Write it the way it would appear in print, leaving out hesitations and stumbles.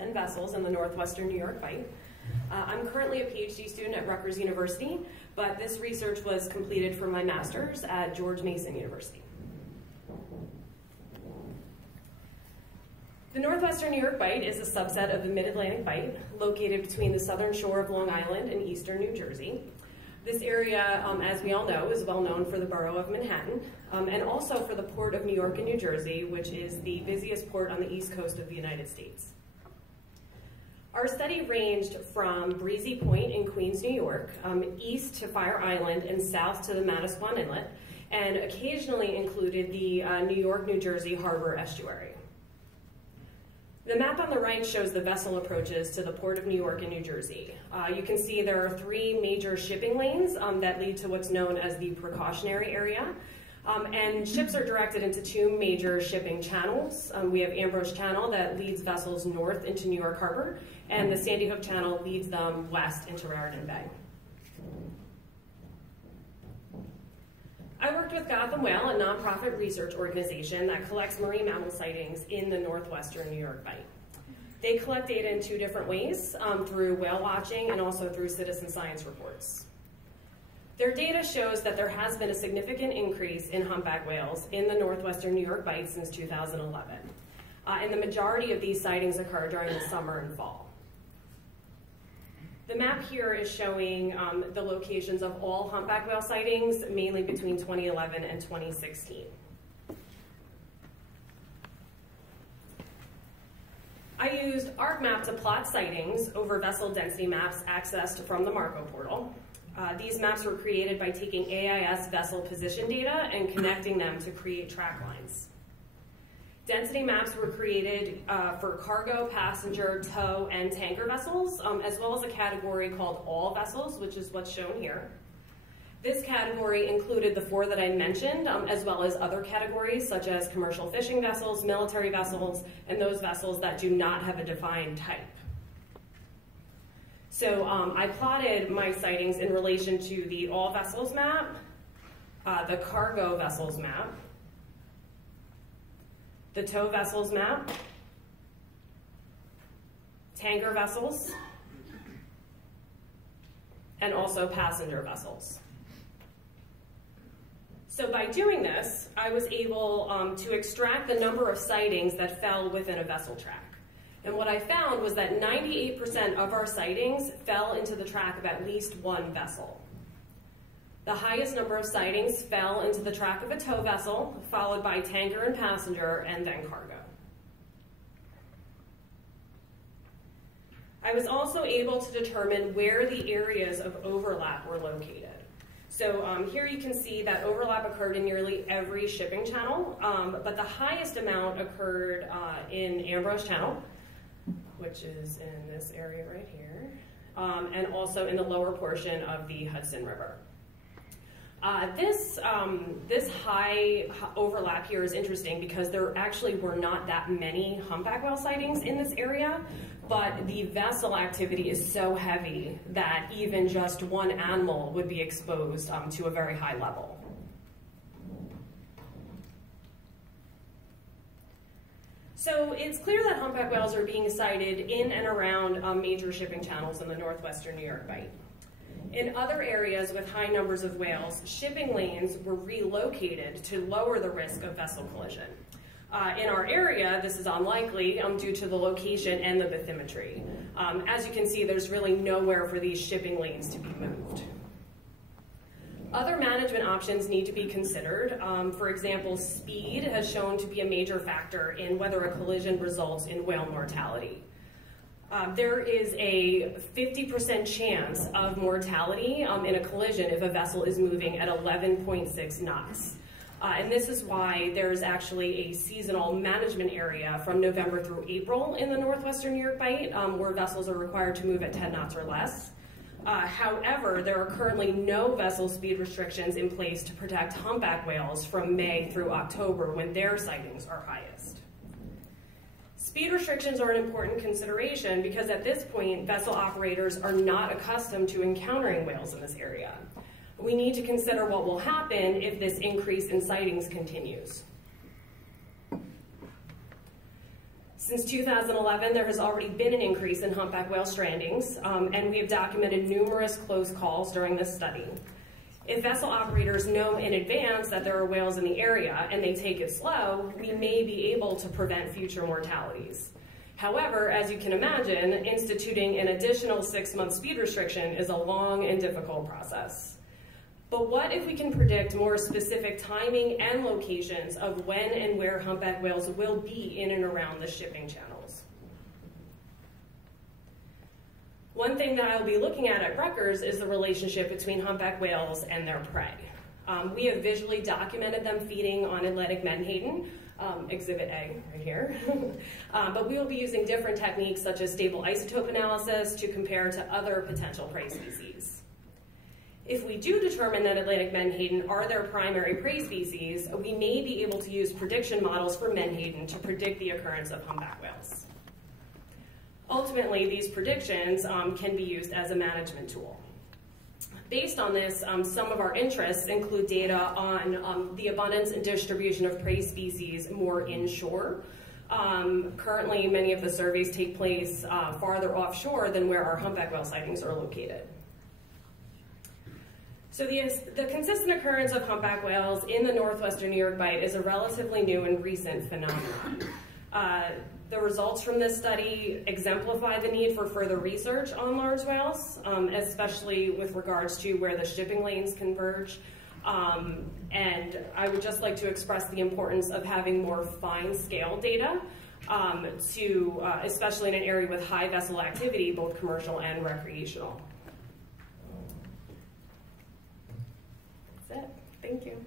and vessels in the northwestern New York Bight. I'm currently a PhD student at Rutgers University, but this research was completed for my master's at George Mason University. The northwestern New York Bight is a subset of the Mid-Atlantic Bight, located between the southern shore of Long Island and eastern New Jersey. This area, as we all know, is well known for the borough of Manhattan, and also for the port of New York and New Jersey, which is the busiest port on the east coast of the United States. Our study ranged from Breezy Point in Queens, New York, east to Fire Island and south to the Manasquan Inlet, and occasionally included the New York, New Jersey harbor estuary. The map on the right shows the vessel approaches to the Port of New York and New Jersey. You can see there are three major shipping lanes that lead to what's known as the precautionary area. And ships are directed into two major shipping channels. We have Ambrose Channel that leads vessels north into New York Harbor, and the Sandy Hook Channel leads them west into Raritan Bay. I worked with Gotham Whale, a nonprofit research organization that collects marine mammal sightings in the northwestern New York Bight. They collect data in two different ways, through whale watching and also through citizen science reports. Their data shows that there has been a significant increase in humpback whales in the northwestern New York Bight since 2011. And the majority of these sightings occur during the summer and fall. The map here is showing the locations of all humpback whale sightings, mainly between 2011 and 2016. I used ArcMap to plot sightings over vessel density maps accessed from the Marco portal. These maps were created by taking AIS vessel position data and connecting them to create track lines. Density maps were created for cargo, passenger, tow, and tanker vessels, as well as a category called all vessels, which is what's shown here. This category included the four that I mentioned, as well as other categories such as commercial fishing vessels, military vessels, and those vessels that do not have a defined type. So I plotted my sightings in relation to the all vessels map, the cargo vessels map, the tow vessels map, tanker vessels, and also passenger vessels. So by doing this, I was able to extract the number of sightings that fell within a vessel track. And what I found was that 98% of our sightings fell into the track of at least one vessel. The highest number of sightings fell into the track of a tow vessel, followed by tanker and passenger, and then cargo. I was also able to determine where the areas of overlap were located. So here you can see that overlap occurred in nearly every shipping channel, but the highest amount occurred in Ambrose Channel, which is in this area right here, and also in the lower portion of the Hudson River. This high overlap here is interesting because there actually were not that many humpback whale sightings in this area, but the vessel activity is so heavy that even just one animal would be exposed to a very high level. So it's clear that humpback whales are being sighted in and around major shipping channels in the northwestern New York Bight. In other areas with high numbers of whales, shipping lanes were relocated to lower the risk of vessel collision. In our area, this is unlikely due to the location and the bathymetry. As you can see, there's really nowhere for these shipping lanes to be moved. Other management options need to be considered. For example, speed has shown to be a major factor in whether a collision results in whale mortality. There is a 50% chance of mortality in a collision if a vessel is moving at 11.6 knots. And this is why there's actually a seasonal management area from November through April in the northwestern New York Bight, where vessels are required to move at 10 knots or less. However, there are currently no vessel speed restrictions in place to protect humpback whales from May through October when their sightings are highest. Speed restrictions are an important consideration because at this point, vessel operators are not accustomed to encountering whales in this area. We need to consider what will happen if this increase in sightings continues. Since 2011, there has already been an increase in humpback whale strandings, and we have documented numerous close calls during this study. If vessel operators know in advance that there are whales in the area and they take it slow, we may be able to prevent future mortalities. However, as you can imagine, instituting an additional 6-month speed restriction is a long and difficult process. But what if we can predict more specific timing and locations of when and where humpback whales will be in and around the shipping channels? One thing that I'll be looking at Rutgers is the relationship between humpback whales and their prey. We have visually documented them feeding on Atlantic menhaden, Exhibit A right here. But we will be using different techniques such as stable isotope analysis to compare to other potential prey species. If we do determine that Atlantic menhaden are their primary prey species, we may be able to use prediction models for menhaden to predict the occurrence of humpback whales. Ultimately, these predictions can be used as a management tool. Based on this, some of our interests include data on the abundance and distribution of prey species more inshore. Currently, many of the surveys take place farther offshore than where our humpback whale sightings are located. So the consistent occurrence of humpback whales in the northwestern New York Bight is a relatively new and recent phenomenon. The results from this study exemplify the need for further research on large whales, especially with regards to where the shipping lanes converge. And I would just like to express the importance of having more fine-scale data, especially in an area with high vessel activity, both commercial and recreational. That's it. Thank you.